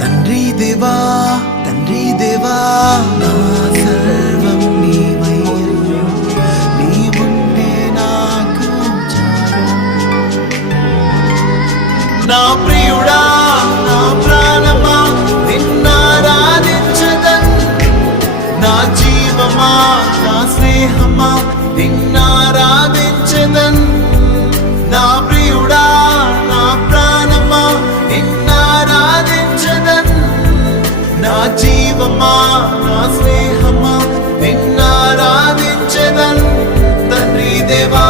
తండ్రి దేవా తండ్రి దేవా నా సర్వం నీవయ్యా, నీవుంటే నాకు చాలు. నా ప్రియుడా నా ప్రాణమా నిన్నారాధించదన్, నా జీవమా నా స్నేహమా నిన్నారాధించదన్. నా ప్రియుడా నా ప్రాణమా నిన్నారాధించదన్, నా జీవమా నా స్నేహమా నిన్నారాధించదన్. తండ్రి దేవా